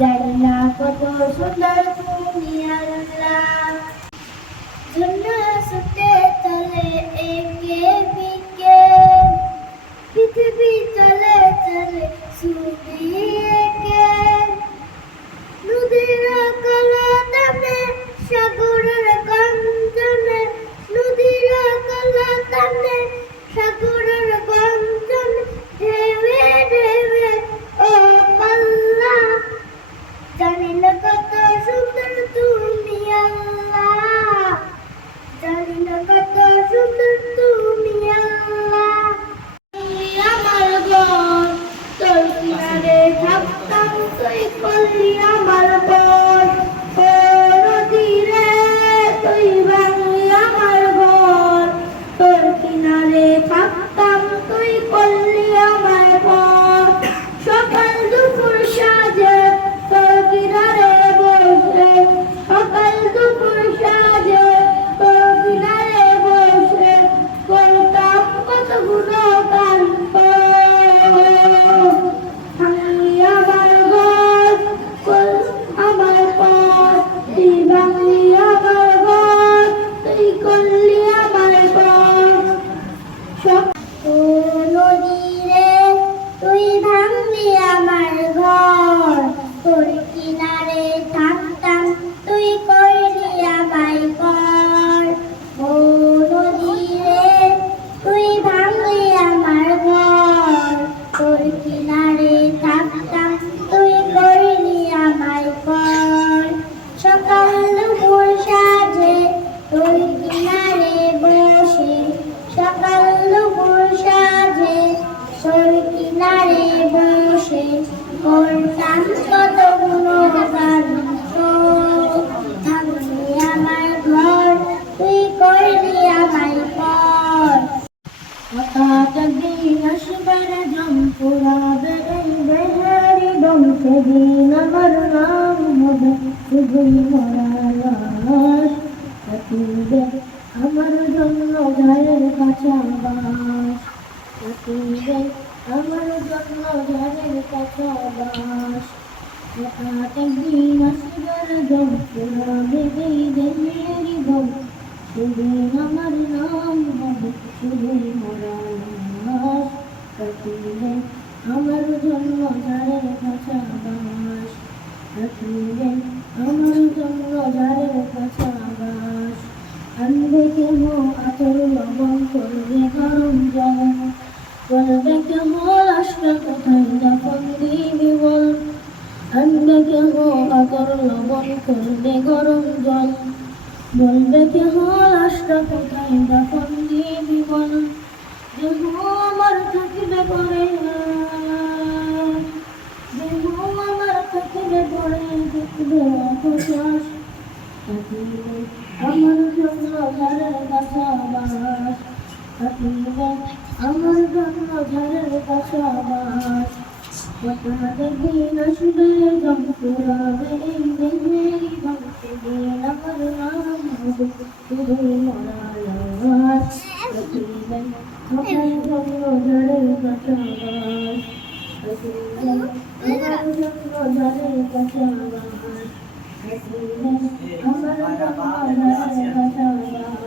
জানি না কত সুন্দর তুমি আল্লাহ। দুনিয়া ছুটে চলে একে বিকে, পৃথিবী চলে চলে ছুটি একে। নদীর কলতানে সাগরের গঞ্জনে, নদীর কলতানে সাগরের গঞ্জনে, ঢেউে ঢেউে ও পাল্লা। জানি না কত সুন্দর তুমি আল্লাহ, জানি না কত সুন্দর তুমি আল্লাহ। তুমি আমার ঘর, তোর কিনারে থাকতাম, তুই করলি আমার ঘর। ও নদী রে, তুই ভাঙলি আমার ঘর, তোর কিনারে থাকতাম, তুই করলি আমার ঘর। সকাল দুপুর সাজে তোর কিনারে বসে, সকাল দুপুর সাজে তোর কিনারে বসে, করতাম কত গুণগান। ভাঙলি আমার ঘর, আমার পথ, তুই ভাঙলি আমার ঘর, তুই করলি আমার পথ। ও নদী রে, তুই ভাঙলি আমার ঘর, তোর কিনারে থাকতাম, তুই করলি আমায় পর। ও নদী রে, তুই ভাঙলি আমার ঘর, তোর কিনারে থাকতাম, তুই করলি আমায় পর। সকাল দুপুর সাজে তোর কিনারে বসে, সকাল দুপুর সাজে তোর কিনারে বসে, করতাম কত গুণগান। ভাঙলি আমার ঘর, তুই করলি আমায় পর। হঠাৎ একদিন আসবে রে জম, পুরাবে এই বেহারি বম, সেদিন আমার নাম হবে শুধুই মরা লাশ। থাকিবে আমার জন্য ঝড়ের কাঁচা বাস, থাকিবে আমার জন্য ঝড়ের কাঁচা বাস। হঠাৎ একদিন আসবে রে জম, পুরাবে এই বেহারি বম, সেদিন আমার নাম হবে শুধুই মরা লাশ। থাকিবে আমার জন্য ঝড়ের কাঁচা বাস, থাকিবে আমার জন্য ঝড়ের কাঁচা বাস। আনবে কেহ আতর লবণ, করবে গরম জল, বলবে কেহ লাশটা কোথায় দাফন দিবি বল। আনবে কেহ আতর লবণ, করবে গরম জল, বলবে কেহ লাশটা কোথায় দাফন দিবি বল। দেহ আমার থাকিবে পরে, দেহ আমার থাকিবে পরে, দেখবে অপশ্বাস। থাকিবে আমার জন্য ঝড়ের কাঁচা বাস, থাকিবে আমার জন্য ঝড়ের কাঁচা বাস। হঠাৎ একদিন আসবে জম, পুরাবে এই বেহারি বম, সেদিন আমার নাম হবে শুধুই মরা লাশ। থাকিবে আমার জন্য ঝড়ের কাঁচা বাস, থাকিবে আমার জন্য ঝড়ের কাঁচা বাস, থাকিবে আমার জন্য ঝড়ের কাঁচা বাস।